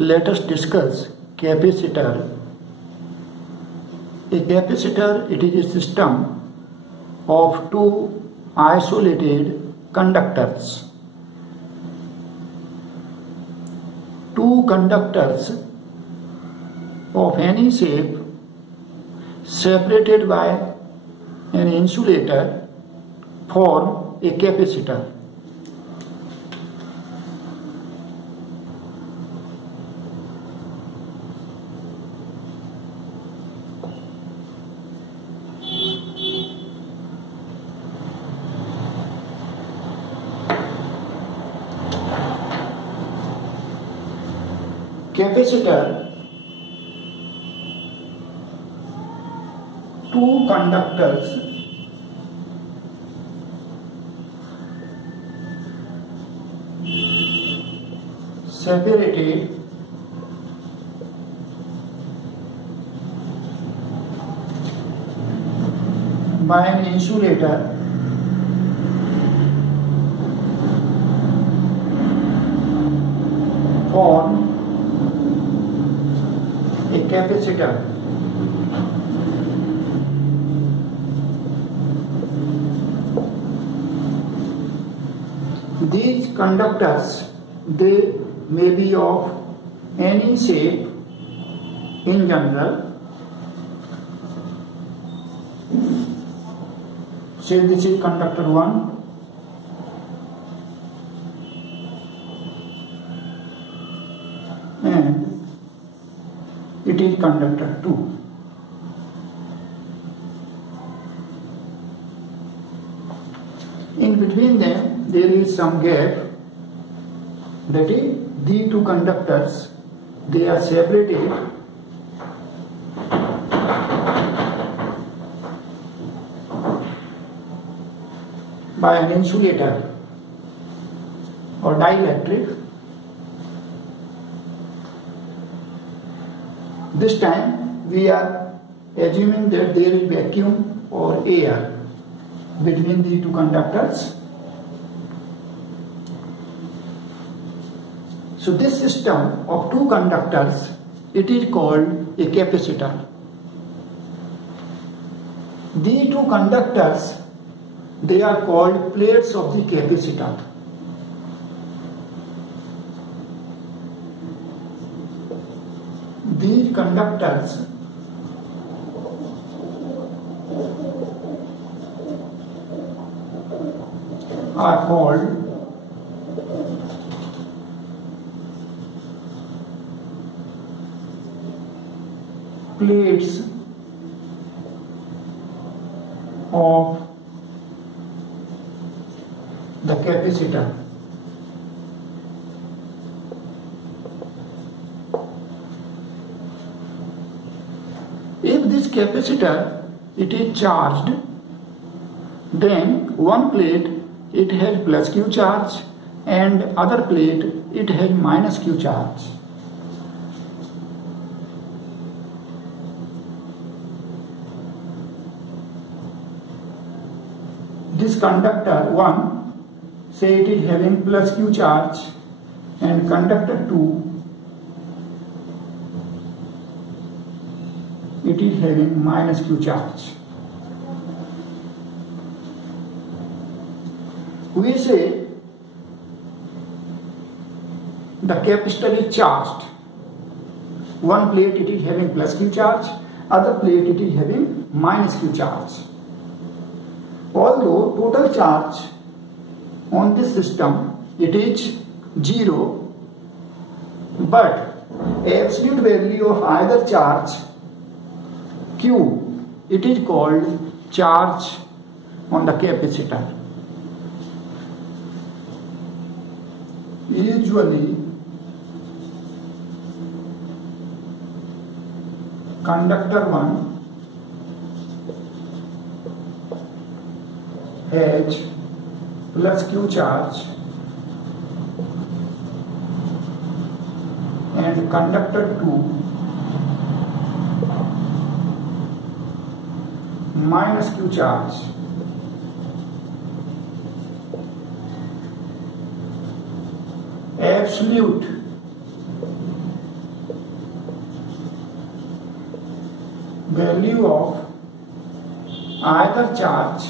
Let us discuss capacitor. A capacitor, it is a system of two isolated conductors. Two conductors of any shape separated by an insulator form a capacitor. Capacitor, two conductors separated by an insulator form a capacitor. These conductors, they may be of any shape in general. Say this is conductor 1, and it is conductor 2. In between them there is some gap, that is, these two conductors, they are separated by an insulator or dielectric. This time we are assuming that there is vacuum or air between the two conductors. So this system of two conductors, it is called a capacitor. These two conductors, they are called plates of the capacitor. These conductors are called plates of the capacitor. If this capacitor, it is charged, then one plate, it has plus Q charge, and other plate, it has minus Q charge. This conductor 1, say it is having plus Q charge, and conductor 2, it is having minus Q charge. We say the capacitor is charged. One plate it is having plus Q charge, other plate it is having minus Q charge. Although total charge on this system, it is 0, but absolute value of either charge, Q, it is called charge on the capacitor. Usually conductor 1 has plus Q charge and conductor 2 minus Q charge. Absolute value of either charge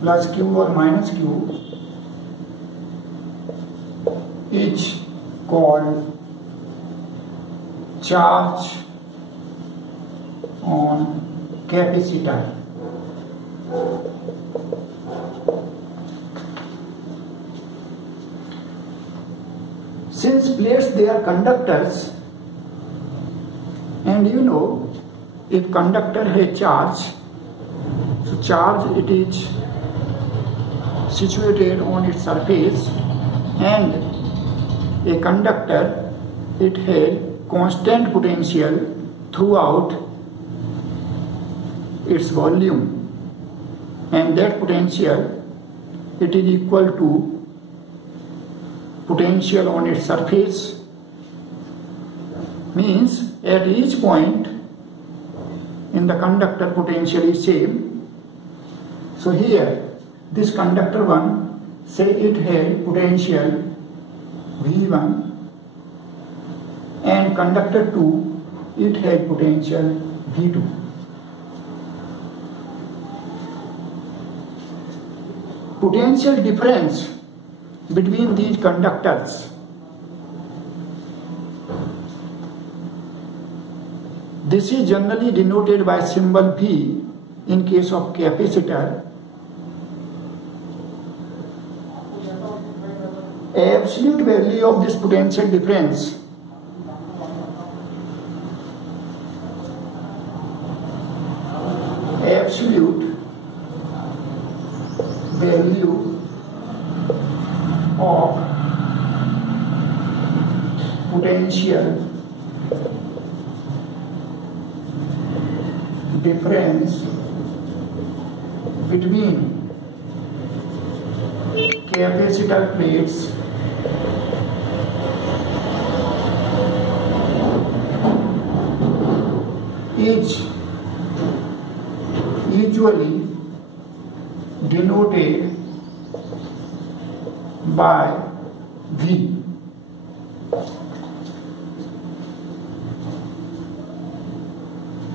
plus q or minus q is called charge on capacitor. Since plates they are conductors, and you know, if conductor has charge, so charge it is situated on its surface, and a conductor it has constant potential throughout its volume, and that potential it is equal to potential on its surface. Means at each point in the conductor potential is same. So here this conductor 1, say it has potential V1, and conductor 2 it has potential V2. Potential difference between these conductors, this is generally denoted by symbol V in case of capacitor. Absolute value of this potential difference absolute value of potential difference between capacitor plates is usually denoted by V.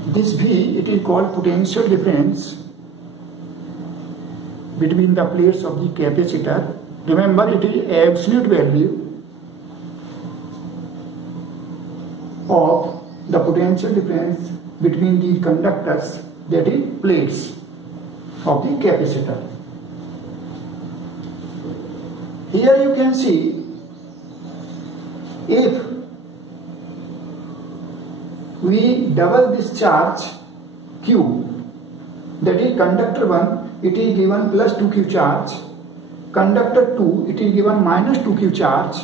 This V, it is called potential difference between the plates of the capacitor. Remember, it is absolute value of the potential difference between the conductors, that is plates of the capacitor. Here you can see, if we double this charge Q, that is conductor 1, it is given plus 2Q charge, conductor 2, it is given minus 2Q charge,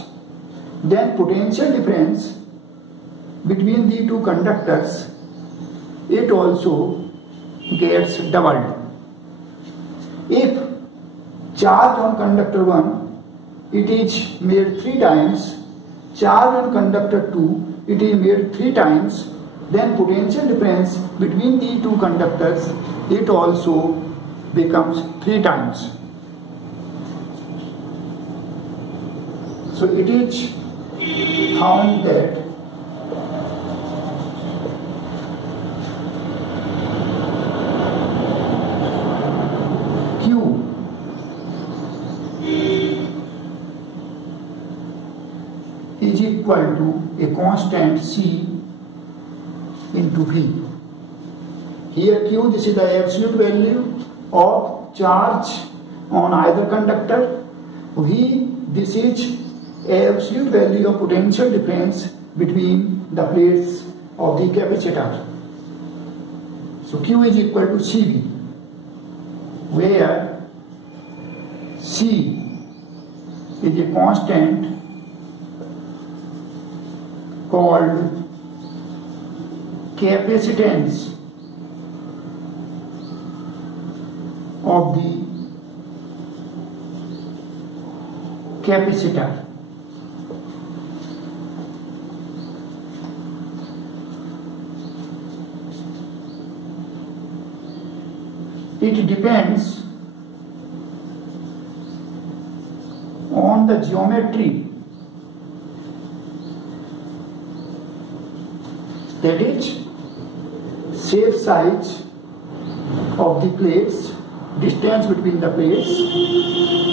then potential difference between the two conductors, it also gets doubled. If charge on conductor 1 it is made 3 times, charge on conductor 2 it is made 3 times, then potential difference between the two conductors it also becomes 3 times. So it is found that Q is equal to a constant C into V. Here Q, this is the absolute value of charge on either conductor. V, this is absolute value of potential difference between the plates of the capacitor. So Q is equal to CV, where C is a constant called capacitance of the capacitor. It depends on the geometry that is shape size of the plates, distance between the plates,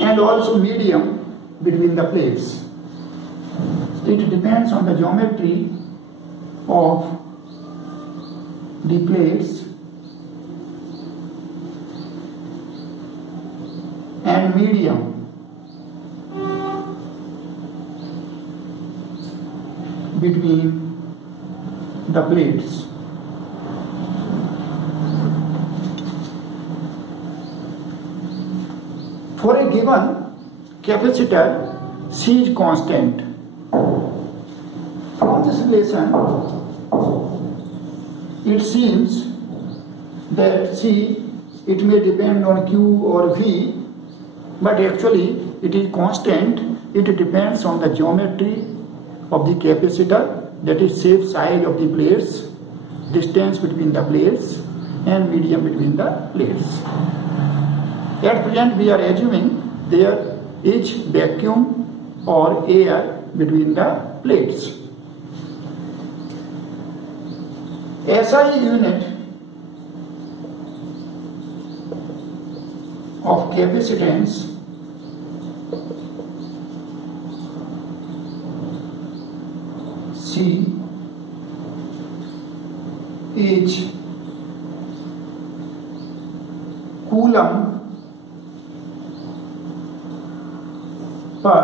and also medium between the plates. It depends on the geometry of the plates and medium between the plates. For a given capacitor, C is constant. From this relation, it seems that C, it may depend on Q or V, but actually it is constant. It depends on the geometry of the capacitor, that is shape size of the plates, distance between the plates, and medium between the plates. At present we are assuming there is vacuum or air between the plates. SI unit of capacitance C is Coulomb per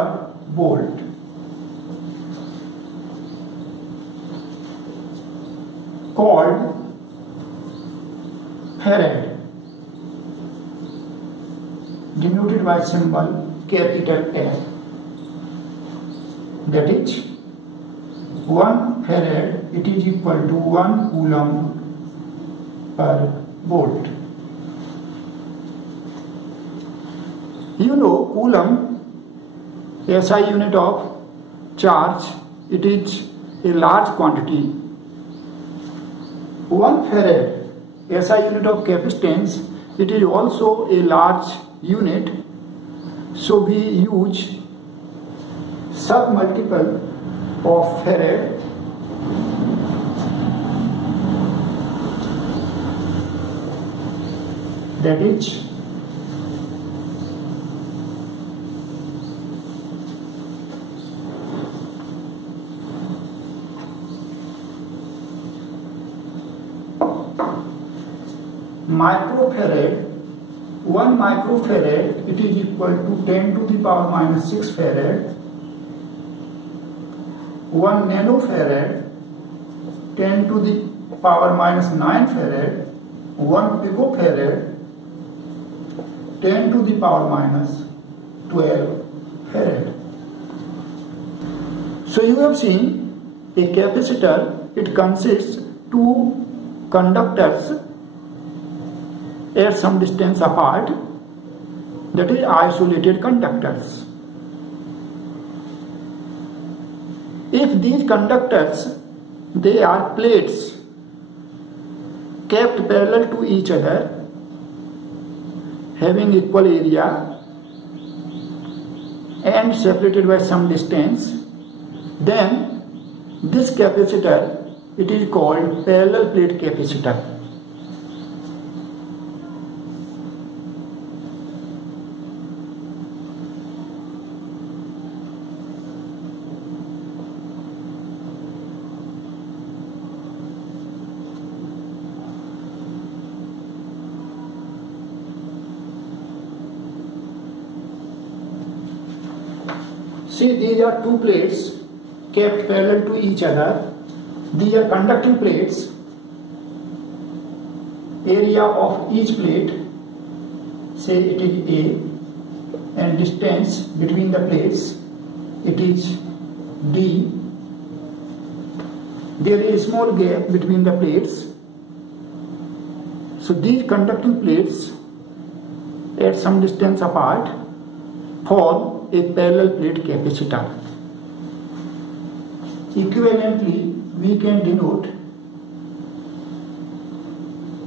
volt. Called Farad, denoted by symbol capital F. That is 1 farad, it is equal to 1 coulomb per volt. You know, coulomb, SI unit of charge, it is a large quantity. 1 farad, SI unit of capacitance, it is also a large unit. So we use submultiple of farad. That is microfarad. 1 microfarad, it is equal to 10 to the power minus 6 farad. 1 nanofarad, 10 to the power minus 9 farad. 1 picofarad, 10 to the power minus 12 farad. So you have seen a capacitor, it consists 2 conductors at some distance apart, that is isolated conductors. If these conductors, they are plates kept parallel to each other, having equal area and separated by some distance, then this capacitor, it is called parallel plate capacitor. See, these are 2 plates kept parallel to each other. These are conducting plates. Area of each plate, say it is A, and distance between the plates, it is D. There is a small gap between the plates. So these conducting plates at some distance apart form a parallel plate capacitor. Equivalently, we can denote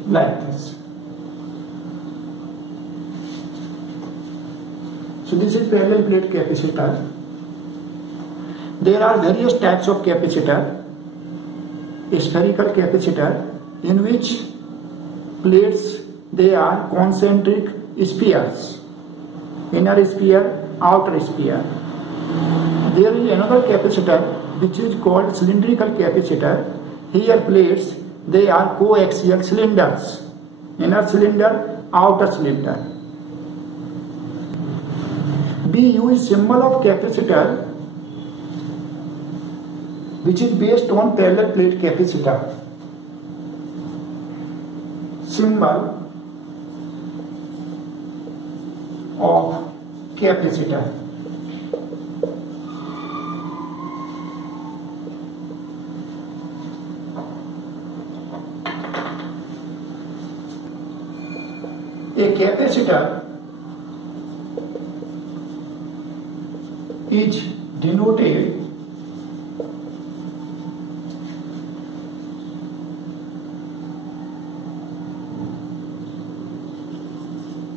like this. So this is parallel plate capacitor. There are various types of capacitor. a spherical capacitor in which plates, they are concentric spheres, inner sphere, outer sphere. There is another capacitor which is called cylindrical capacitor. Here plates, they are coaxial cylinders, inner cylinder, outer cylinder. We use symbol of capacitor which is based on parallel plate capacitor. Symbol of capacitor. A capacitor is denoted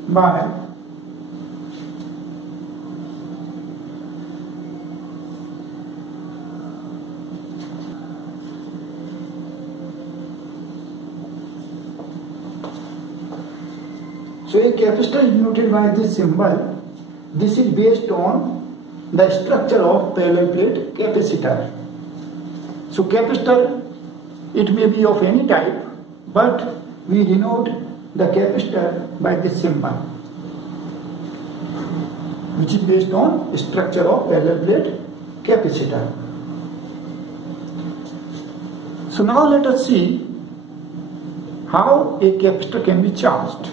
by so a capacitor is denoted by this symbol. This is based on the structure of parallel plate capacitor. So capacitor, it may be of any type, but we denote the capacitor by this symbol, which is based on structure of parallel plate capacitor. So now let us see how a capacitor can be charged.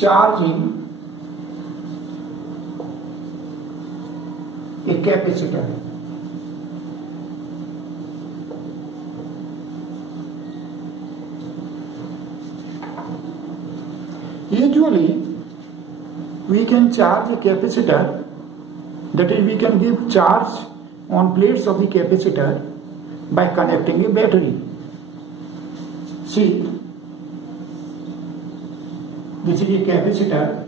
Charging a capacitor. Usually we can charge a capacitor, that is, we can give charge on plates of the capacitor by connecting a battery. See, this is a capacitor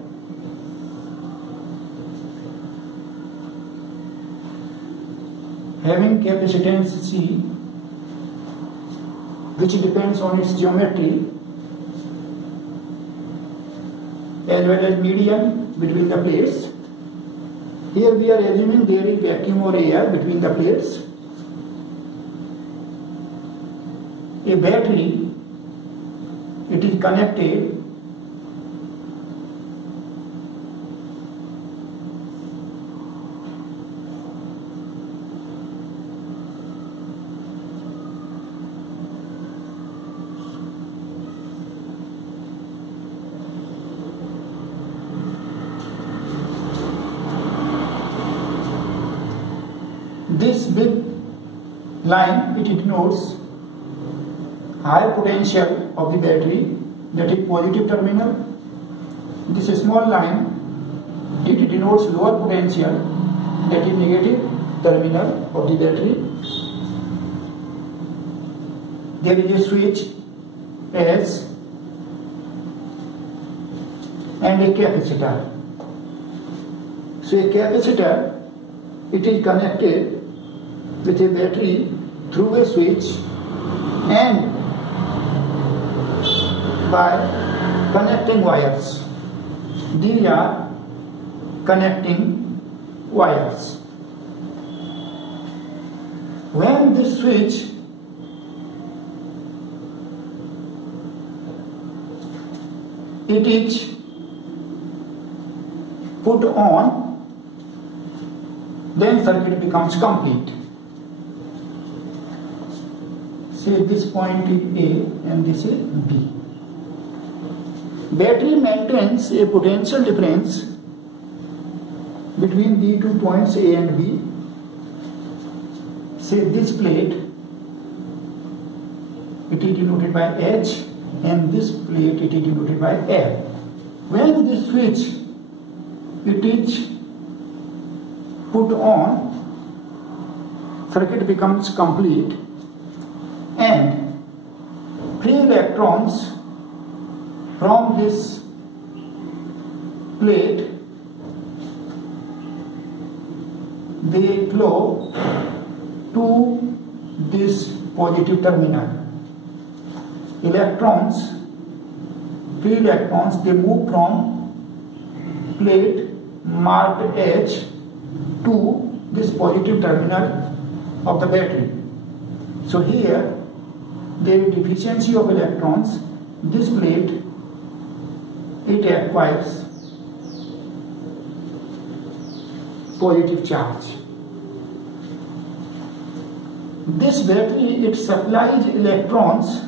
having capacitance C, which depends on its geometry as well as medium between the plates. Here we are assuming there is vacuum or air between the plates. A battery, it is connected this big line, it denotes higher potential of the battery, that is positive terminal. This small line, it denotes lower potential, that is negative terminal of the battery. There is a switch S and a capacitor. So a capacitor, it is connected with a battery through a switch and by connecting wires. These are connecting wires. When this switch it is put on, then circuit becomes complete. Say this point is A and this is B. Battery maintains a potential difference between the 2 points A and B. Say this plate, it is denoted by H, and this plate, it is denoted by L. When this switch it is put on, circuit becomes complete, and free electrons from this plate, they flow to this positive terminal. Electrons, free electrons, they move from plate marked H to this positive terminal of the battery. So here there is deficiency of electrons. This plate, it acquires positive charge. This battery, it supplies electrons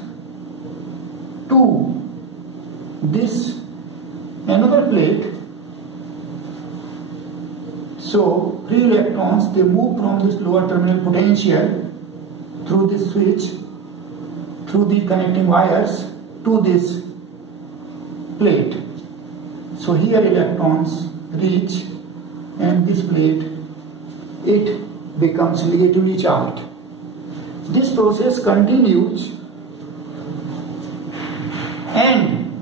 to this another plate. So free electrons, they move from this lower terminal potential through this switch, through the connecting wires to this plate. So here electrons reach, and this plate, it becomes negatively charged. This process continues, and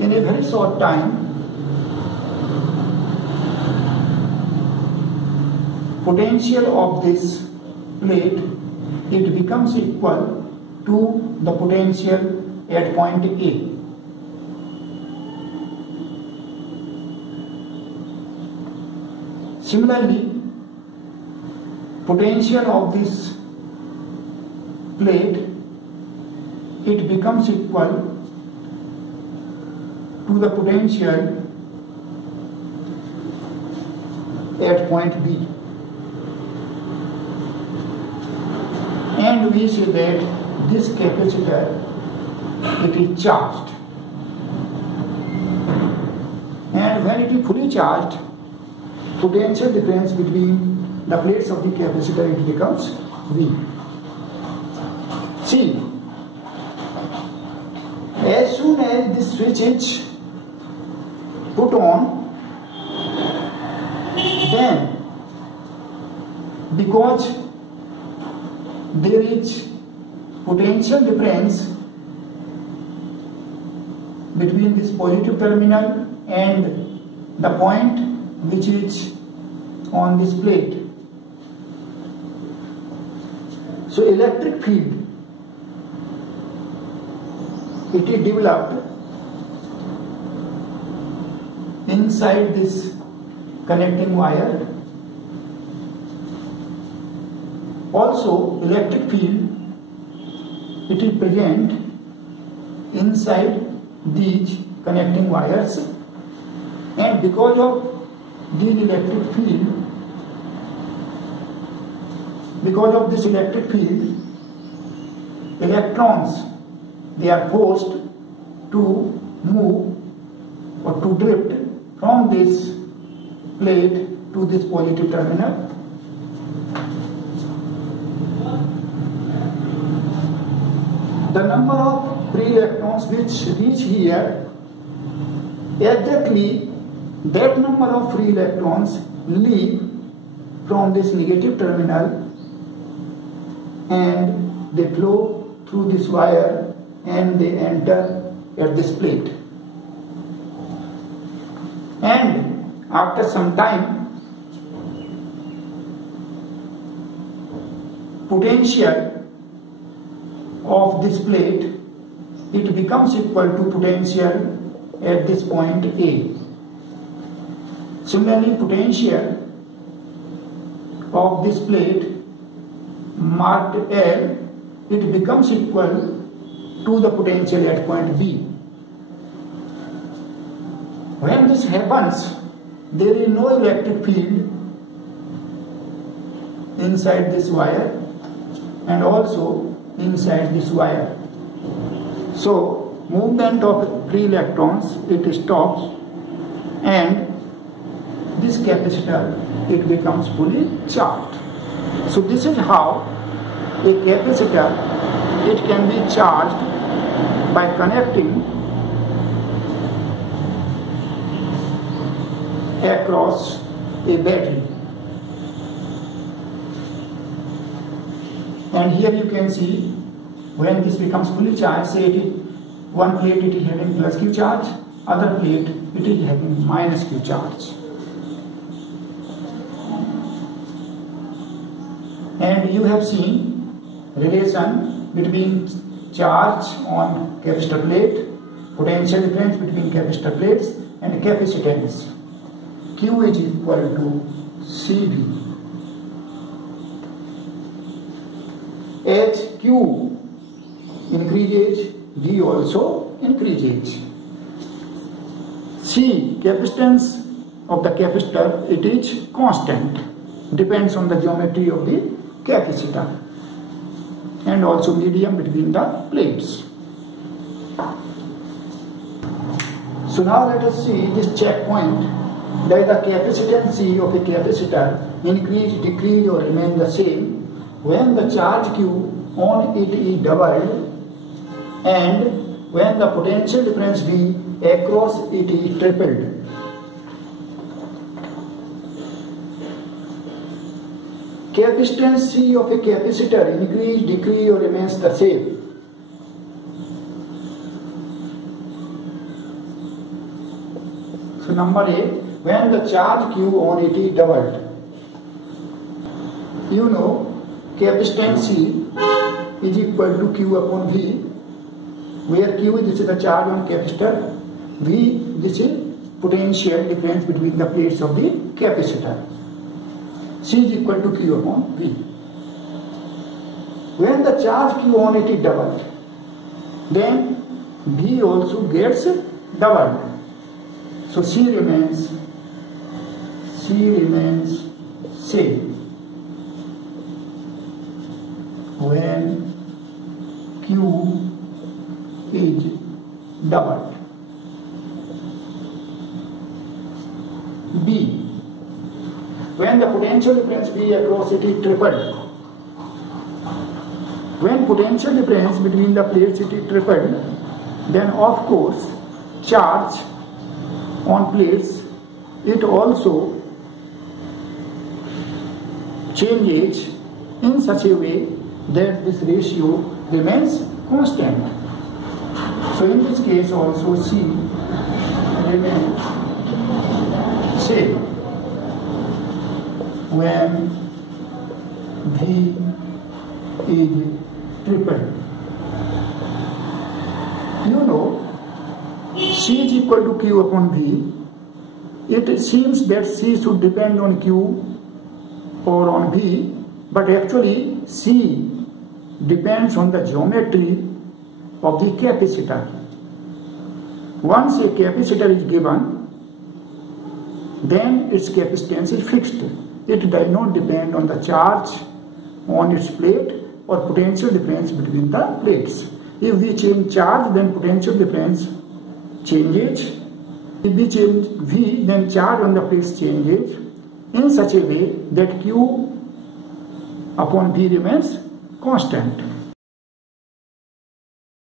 in a very short time, potential of this plate, it becomes equal to the potential at point A. Similarly, potential of this plate, it becomes equal to the potential at point B. And we say that this capacitor, it is charged. And when it is fully charged, potential difference between the plates of the capacitor, it becomes V. See, as soon as this switch is put on, then because there is potential difference between this positive terminal and the point which is on this plate. So electric field, it is developed inside this connecting wire. Also electric field, it is present inside these connecting wires, and because of this electric field, because of this electric field, electrons, they are forced to move or to drift from this plate to this positive terminal. The number of free electrons which reach here, exactly that number of free electrons leave from this negative terminal and they flow through this wire and they enter at this plate. And after some time, potential of this plate, it becomes equal to potential at this point A. Similarly, potential of this plate marked L, it becomes equal to the potential at point B. When this happens, there is no electric field inside this wire and also inside this wire. So movement of free electrons, it stops, and this capacitor, it becomes fully charged. So this is how a capacitor, it can be charged by connecting across a battery. And here you can see When this becomes fully charged, say it is one plate it is having plus Q charge, other plate it is having minus Q charge. And you have seen relation between charge on capacitor plate, potential difference between capacitor plates, and capacitance. Q is equal to CV. As Q increases, V also increases. C, capacitance of the capacitor, it is constant, depends on the geometry of the capacitor and also medium between the plates. So now let us see this checkpoint, that the capacitance C of a capacitor increase, decrease or remain the same when the charge Q on it is doubled and when the potential difference V across it is tripled. Capacitance C of a capacitor increase, decrease or remains the same. So number A, when the charge Q on it is doubled. You know capacitance C is equal to Q upon V, where Q this is the charge on capacitor, V this is potential difference between the plates of the capacitor. C is equal to Q upon V. When the charge Q on it is doubled, then V also gets doubled. So C remains same when Q is doubled. B, when the potential difference V across it is tripled. When potential difference between the plates it is tripled, then of course charge on plates it also changes in such a way that this ratio remains constant. So in this case also C remains same when V is tripled. You know C is equal to Q upon V. It seems that C should depend on Q or on V, but actually C depends on the geometry of the capacitor. Once a capacitor is given, then its capacitance is fixed. It does not depend on the charge on its plate or potential difference between the plates. If we change charge, then potential difference changes. If we change V, then charge on the plates changes in such a way that Q upon V remains constant.